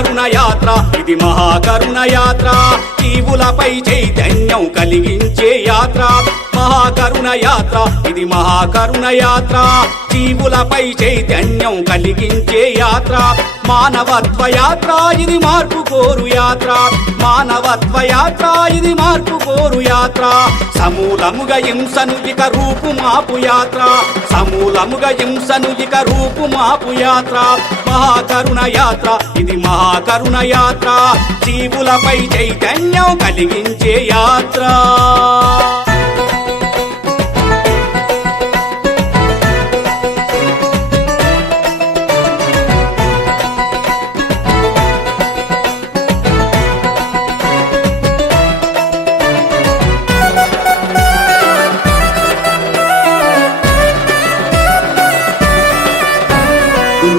మహాకరుణ యాత్ర ఇది మహాకరుణ యాత్ర జీవులపై చైతన్యం కలిగించే యాత్ర మహాకరుణ యాత్ర ఇది మహాకరుణ యాత్ర జీవులపై చైతన్యం కలిగించే యాత్ర మానవత్వ యాత్ర ఇది మార్పు కోరు యాత్ర మానవత్వ యాత్ర ఇది మార్పు కోరు యాత్ర సమూలముగా హింసను ఇక రూపు మాపు యాత్ర సమూలముగా హింసను ఇక రూపు మాపు యాత్ర మహాకరుణ యాత్ర ఇది మహాకరుణ యాత్ర జీవులపై చైతన్యం కలిగించే యాత్ర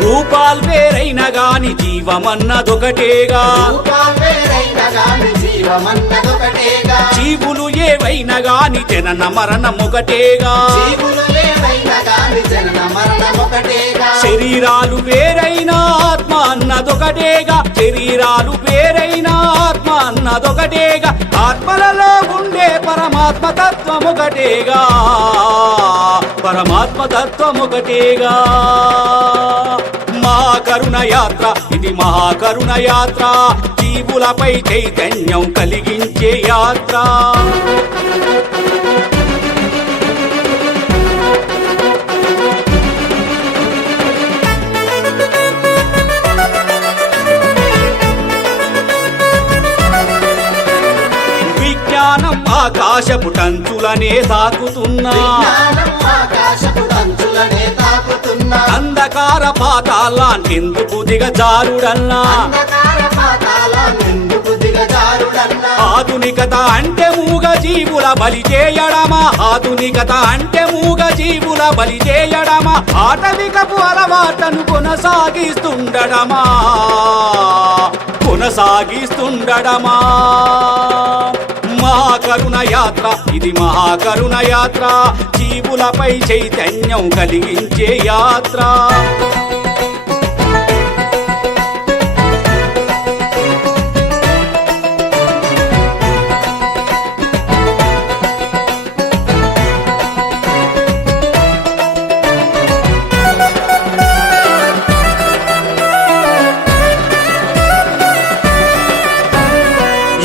రూపాల్ వేరైన గాని జీవమన్నదొకటేగా జీవులు ఏవైనా గాని జనన మరణమొకటేగా శరీరాలు వేరైన ఆత్మ అన్నదొకటేగా శరీరాలు వేరైన ఆత్మ అన్నదొకటేగా ఆత్మలలో ఉండే పరమాత్మ తత్వమొకటేగా పరమాత్మ తత్వమొకటేగా మహాకరుణ యాత్ర ఇది మహాకరుణ యాత్ర జీవులపై చైతన్యం కలిగించే యాత్ర విజ్ఞానం ఆకాశపు టంచులనే తాకుతున్నా అంధకార పాతాళాన్నెందుకు దిగజారుడన్నా ఆధునికత అంటే మూగ జీవుల బలి చేయడమా ఆధునికత అంటే మూగ జీవుల బలి చేయడమా ఆటవికపు అలవాటను కొనసాగిస్తుండడమా కొనసాగిస్తుండడమా మహాకరుణ యాత్ర ఇది మహాకరుణ యాత్ర జీవులపై చైతన్యం కలిగించే యాత్ర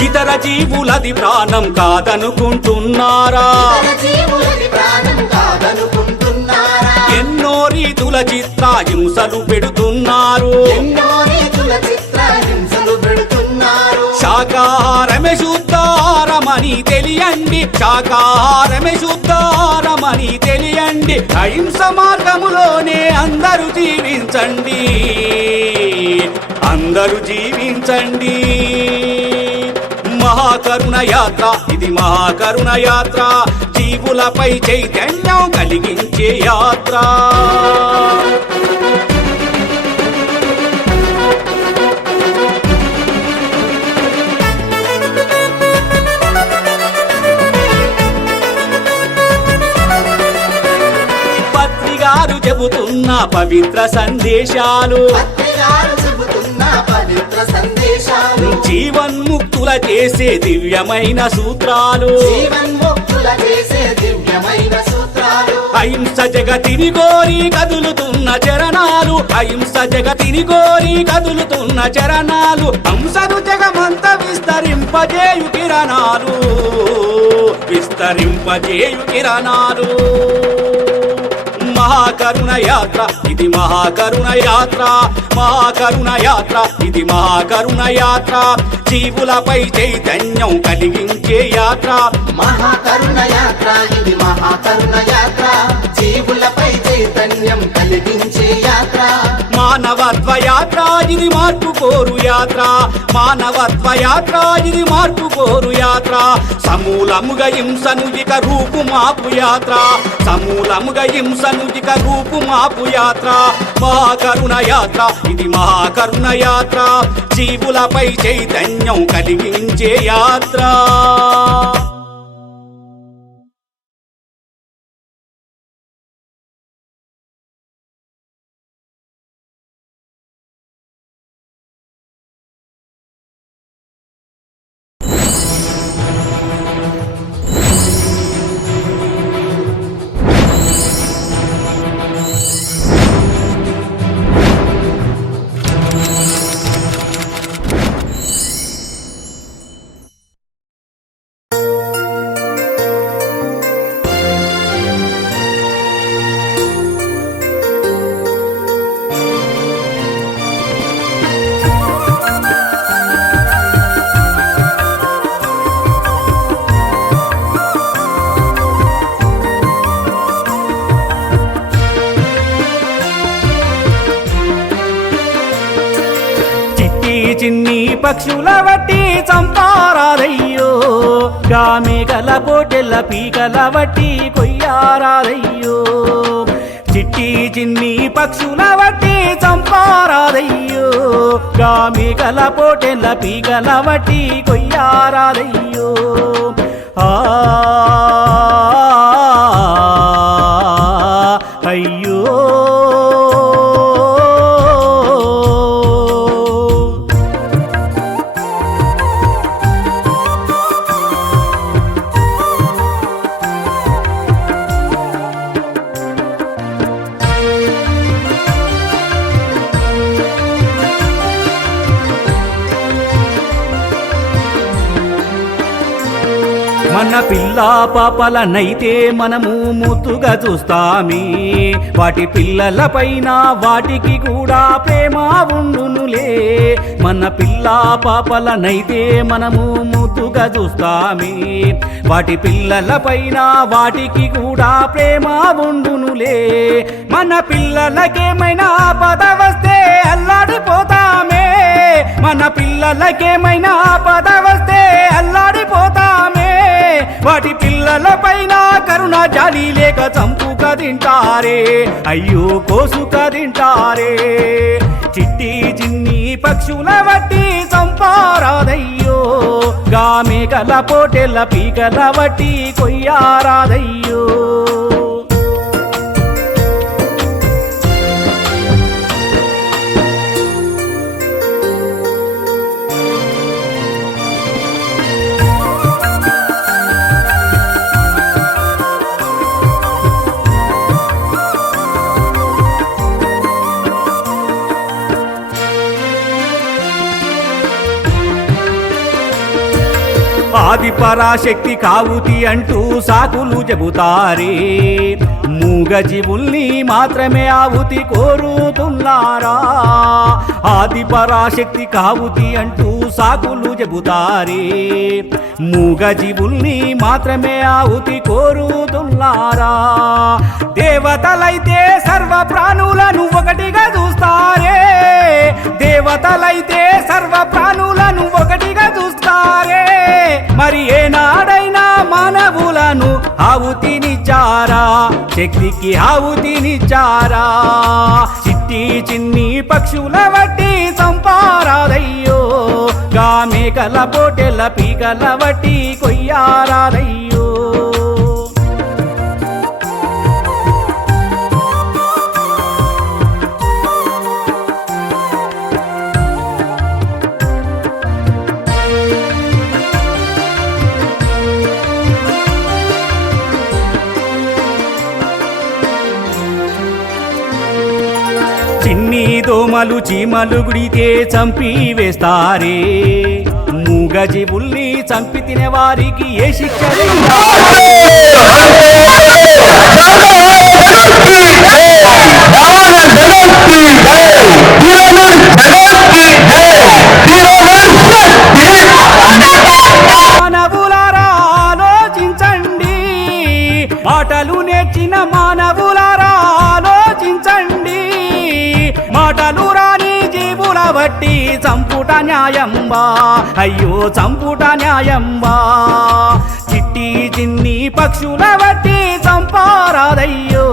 ఇతర జీవులది ప్రాణం కాదనుకుంటున్నారా ఎన్నో రీతుల చిత్ర హింసలు పెడుతున్నారు శాకాహారమే శుద్ధారమని తెలియండి శాకాహారమే శుద్ధారమని తెలియండి అహింస మార్గములోనే అందరూ జీవించండి అందరూ జీవించండి మహాకరుణ యాత్ర ఇది మహాకరుణ యాత్ర జీవులపై చైతన్యం కలిగించే యాత్ర పత్రిగారు చెబుతున్న పవిత్ర సందేశాలు జీవన్ముక్తుల చేసే దివ్యమైన సూత్రాలు అహింస జగతిని కోరి కదులుతున్న చరణాలు అహింస జగతిని కోరి కదులుతున్న చరణాలు హంసను జగమంత విస్తరింపజేయు కిరణాలు విస్తరింపజేయు కిరణాలు మహాకరుణ యాత్ర ఇది మహాకరుణ యాత్ర మహాకరుణ యాత్ర ఇది మహాకరుణ యాత్ర జీవులపై చైతన్యం కలిగించే యాత్ర మహాకరుణ యాత్ర ఇది మహాకరుణ యాత్ర జీవులపై చైతన్యం కలిగించే యాత్ర మానవత్వ యాత్ర ఇది మార్పు కోరు యాత్ర మానవత్వ యాత్ర ఇది మార్పు కోరు యాత్ర సమూలముగా హింసను ఇక రూపు మాపు యాత్ర సమూలముగా హింసను ఇక రూపు మాపు యాత్ర మహాకరుణ యాత్ర ఇది మహాకరుణ యాత్ర జీవులపై చైతన్యం కలిగించే యాత్ర చిన్ని పక్షుల వట్టి చంపారాదయ్యో గామెగల పోటెల్ల పీకల వట్టి కొయ్యారాదయ్యో చిట్టి చిన్ని పక్షుల వట్టి చంపారాదయ్యో గామెగల పోటెల్ల పీకల వట్టి కొయ్యారాదయ్యో ఆ అయ్యో మన పిల్ల పాపలనైతే మనము ముద్దుగా చూస్తామే వాటి పిల్లల పైన వాటికి కూడా ప్రేమ ఉండునులే మన పిల్ల పాపలనైతే మనము ముద్దుగా చూస్తామే వాటి పిల్లల పైన వాటికి కూడా ప్రేమ ఉండునులే మన పిల్లలకేమైనా ఆపద వస్తే అల్లాడిపోతామే మన పిల్లలకేమైనా ఆపద వస్తే అల్లాడిపోతామే వాటి పిల్లల పైన కరుణ జాలి లేక చంపుక తింటారే అయ్యో కోసుక తింటారే చిట్టి చిన్ని పక్షుల వట్టి చంపారాదయ్యో గామెగల పోటెల్ల పీకల వట్టి కొయ్యారాదయ్యో ఆది పరాశక్తి కావుతి అంటూ సాకులు చెబుతారే మూగ జీవుల్ని మాత్రమే ఆవుతి కోరుతున్నారా ఆది పరాశక్తి కావుతి అంటూ సాకులు చెబుతారే మూగ జీవుల్ని మాత్రమే ఆవుతి కోరుతున్నారా దేవతలైతే సర్వ ప్రాణులను ఒకటిగా చూస్తారే దేవతలైతే సర్వ ప్రాణులను ఒకటిగా చూస్తారే మరి ఏనాడైనా మానవులను ఆవుతినిచ్చారా శక్తికి ఆవుతినిచ్చారా చిట్టి చిన్ని పక్షుల వట్టి చంపారాదయ్యో గామెగల పోటెల్ల పీకల వట్టి కొయ్యారాదయ్యో చిన్ని దోమలు చీమలు గుడితే చంపి వేస్తారే మూగ జీవుల్ని చంపి తినే వారికి ఏ శిక్ష మానవులారా ఆలోచించండి మాటలు నేర్చిన మానవులారా ఆలోచించండి మాటలు రాని జీవుల బట్టి చంపుట న్యాయంబా అయ్యో చంపుట న్యాయంబా చిట్టి చిన్ని పక్షుల బట్టి చంపారాదయ్యో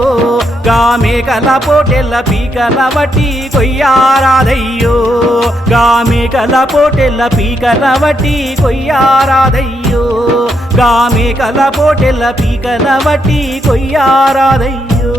గామెగల పోటెల్ల పీకల బట్టి కొయ్యారాదయ్యో గామెగల పోటెల్ల పీకల బట్టి కొయ్యారాదయ్యో గామెగల పోటెల్ల పీకల బట్టి కొయ్యారాదయ్యో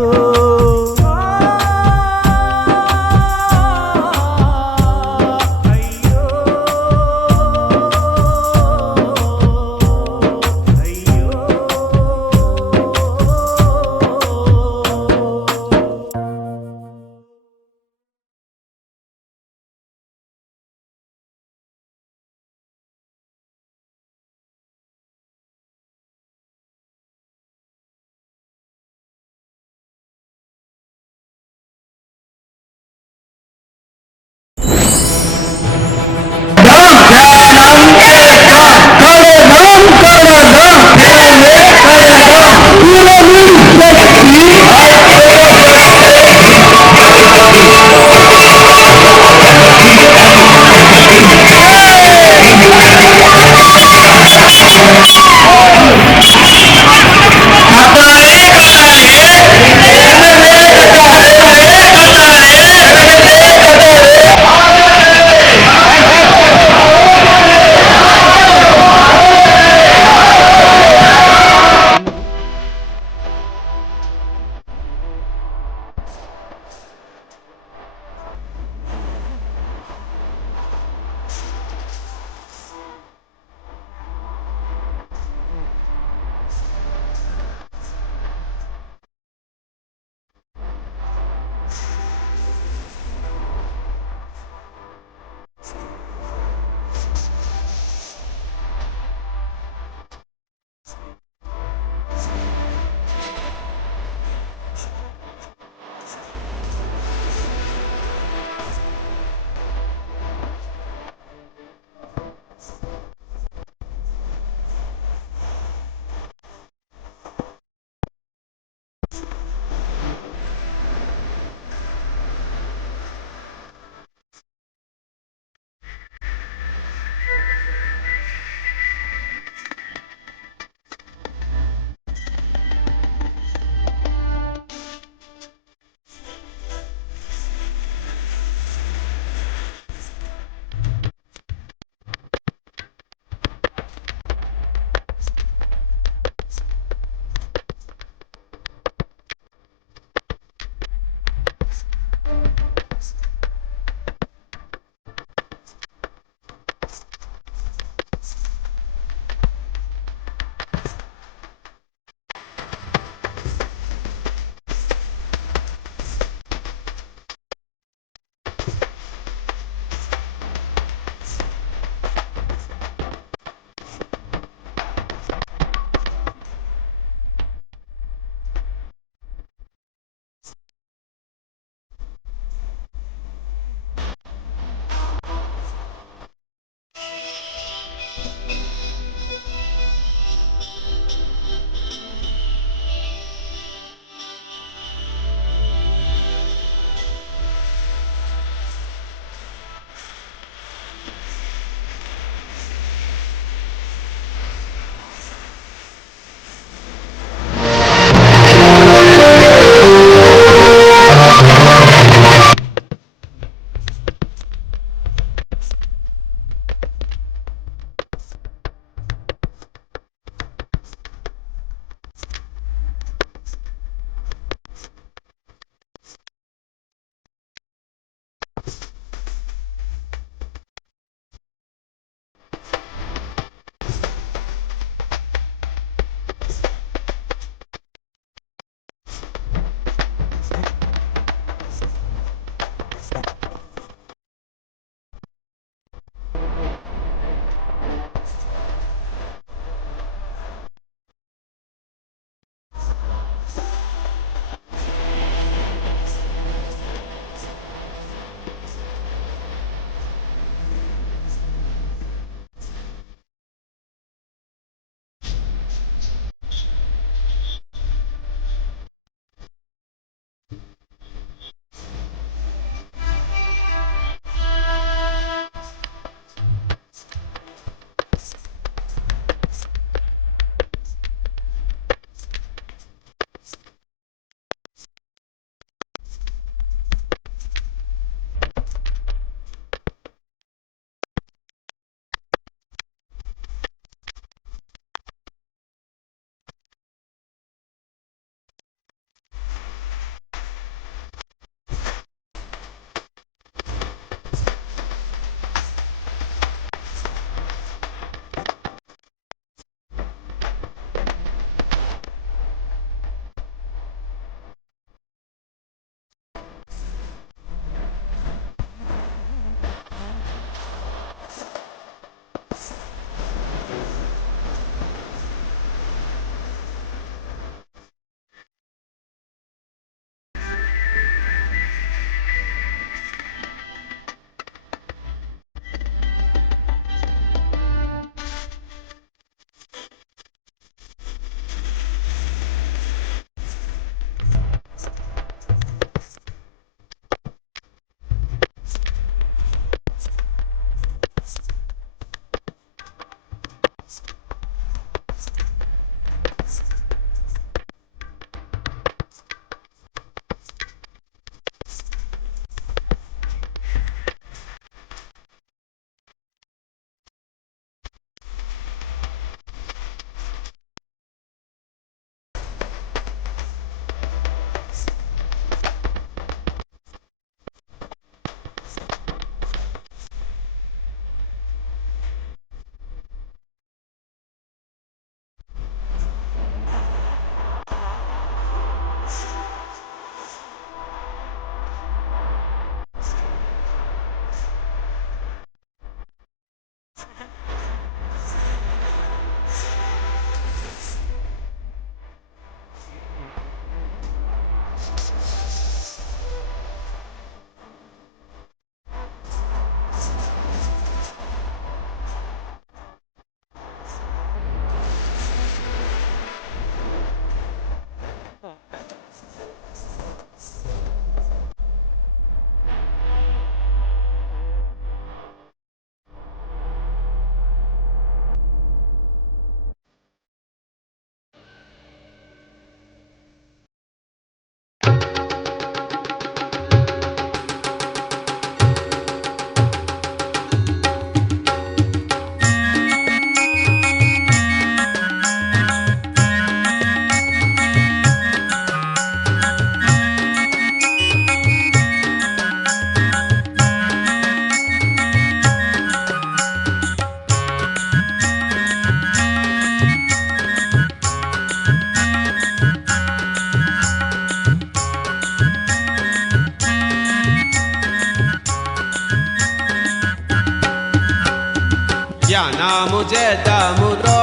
ధ్యానము చేద్దాము రో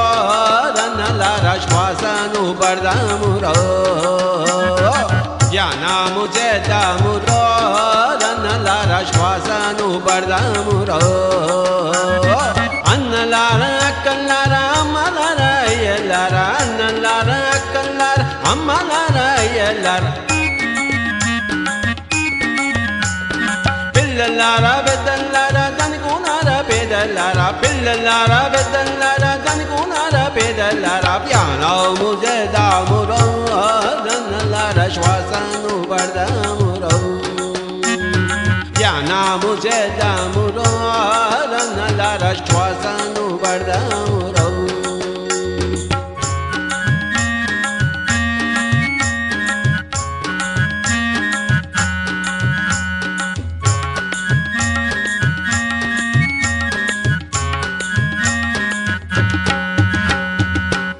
రన్నలార శ్వాసను పడదాము రో ధ్యానము చేద్దాము రో రన్నలార శ్వాసను పడదాము రో అన్నలార అక్కలార అమ్మలార అయ్యలార అన్నలార అక్కలార అమ్మలార అయ్యలార పిల్లలారా పెద్దలారా కనుకున్నారా పేదలారా పిల్లలారా పెద్దలారా కనుకున్నారా పేదలారా ధ్యానము చేద్దాము రో రన్నలార శ్వాసను పడదాము రో ధ్యానము చేద్దాము రో రన్నలార శ్వాసను పడదాము రో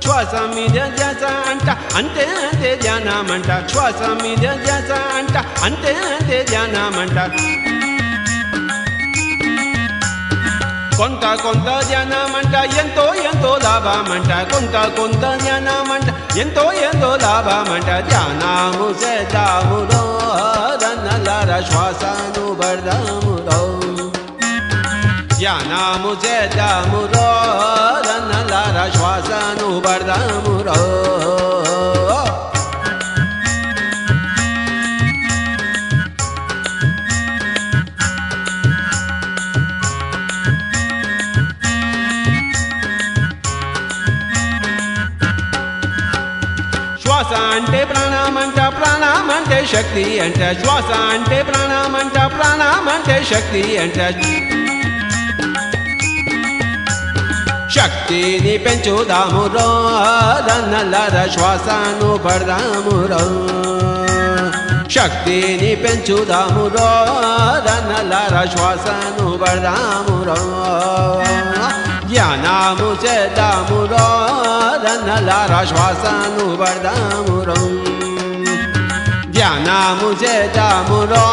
శ్వాస మీద ధ్యాస అంట అంతే అంతే ధ్యానమంట శ్వాస మీద ధ్యాస అంట అంతే అంతే ధ్యానమంట కొంత కొంత ధ్యానమంట ఎంతో ఎంతో లాభమంట కొంత కొంత ధ్యానమంట ఎంతో ఎంతో లాభమంట ధ్యానము చేద్దాము రో రన్నలార శ్వాసను పడదాము రో ధ్యానము చేద్దాము రో రన్నలార శ్వాసను పడదాము రో శ్వాస అంటే ప్రాణమంట ప్రాణమంటే శక్తి అంట శ్వాస అంటే ప్రాణమంట ప్రాణమంటే శక్తి అంట శక్తిని పెంచుదాము రో రన్నలార శ్వాసను పడదాము రో శక్తిని పెంచుదాము రో రన్నలార శ్వాసను పడదాము రో ధ్యానము చేద్దాము రో రన్నలార శ్వాసను పడదాము రో ధ్యానము చేద్దాము రో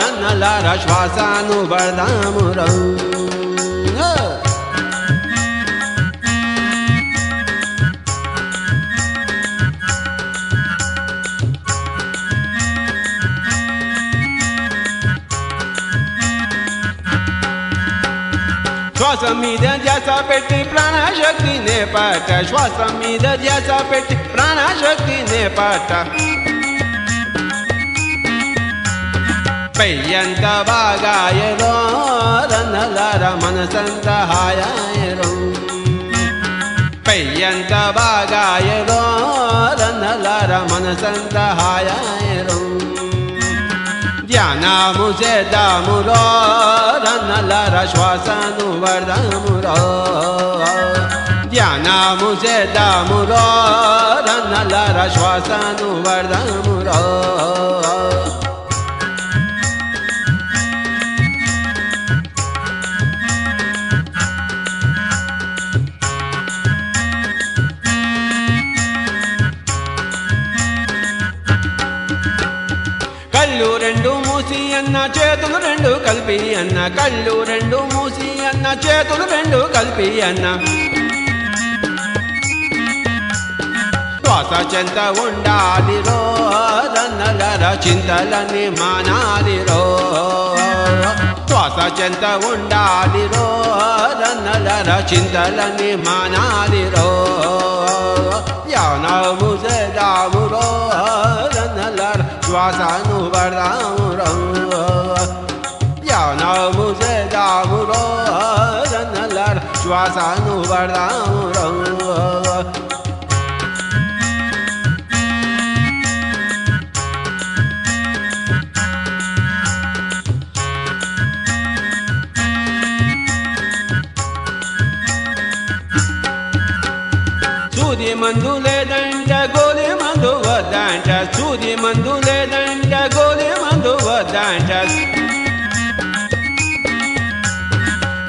రన్నలార శ్వాసను పడదాము రో శ్వాస మీద ధ్యాస పెట్టి ప్రాణశక్తినే పాట శ్వాస మీద ధ్యాస పెట్టి ప్రాణశక్తినే పాట పయ్యంత బాగాయరో రన్నలార మనసంత హాయాయరో పయ్యంత బాగాయరో రన్నలార మనసంత హాయాయరో ధ్యానము చేద్దాము రో రన్నలార శ్వాసను పడదాము రో ధ్యానము చేద్దాము రో రన్నలార శ్వాసను పడదాము రో కళ్ళు రెండు మూసి అన్న చేతులు రెండు కలిపి అన్న కళ్ళు రెండు మూసి అన్న చేతులు రెండు కలిపి అన్న శ్వాస చెంత ఉండాలి రో రన్నలార చింతలని మానాలి రో శ్వాస చెంత ఉండాలి రో రన్నలార చింతలని మానాలి రో ధ్యానము చేద్దాము రో రన్నలార శ్వాసను పడదాము రో ధ్యానము చేద్దాము రో రన్నలార శ్వాసను పడదాము రో సూది మందు లేదంట గోలి మందు వద్దంట సూది మందు లేదంట గోలి మందు వద్దంట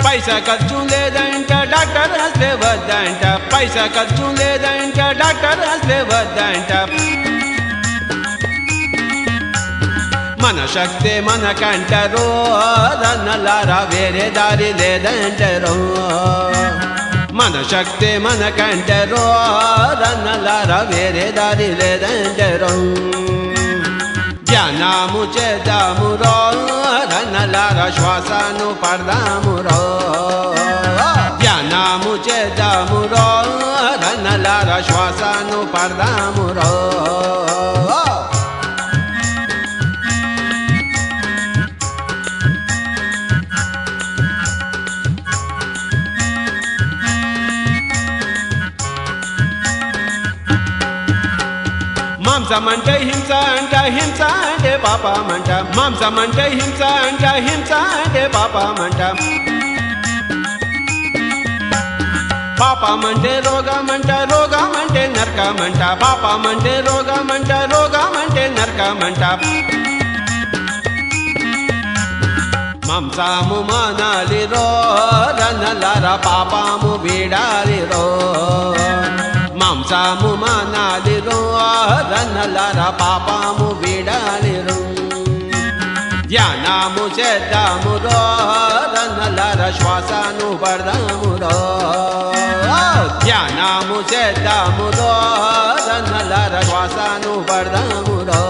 పైసా ఖర్చు లేదంట డాక్టర్ అసలే వద్దంట పైసా ఖర్చు లేదంట డాక్టర్ అసలే వద్దంట మన శక్తి మనకంటారు రన్నలారా వేరే దారి లేదంటారు మన శక్తి మనకంటారు రన్నలారా వేరే దారి లేదంటారు ధ్యానము చేద్దామురో రన్నలారా శ్వాసను పడదామురో ధ్యానము చేద్దామురో రన్నలారా శ్వాసను పడదామురో మాంసమంటే హింస అంట హింస అంటే పాపమంట మాంసమంటే హింస అంట హింస అంటే పాపమంట పాపమంటే రోగమంట రోగమంటే నరకమంట పాపమంటే రోగమంట రోగమంటే నరకమంట మాంసము మానాలిరో రన్నలారా పాపము వీడాలిరో మాంసము మానాలిరో రన్నలారా పాపము వీడాలిరో ధ్యానము చేద్దామురో రన్నలారా శ్వాసను పడదామురో ధ్యానము చేద్దామురో రన్నలారా శ్వాసను పడదామురో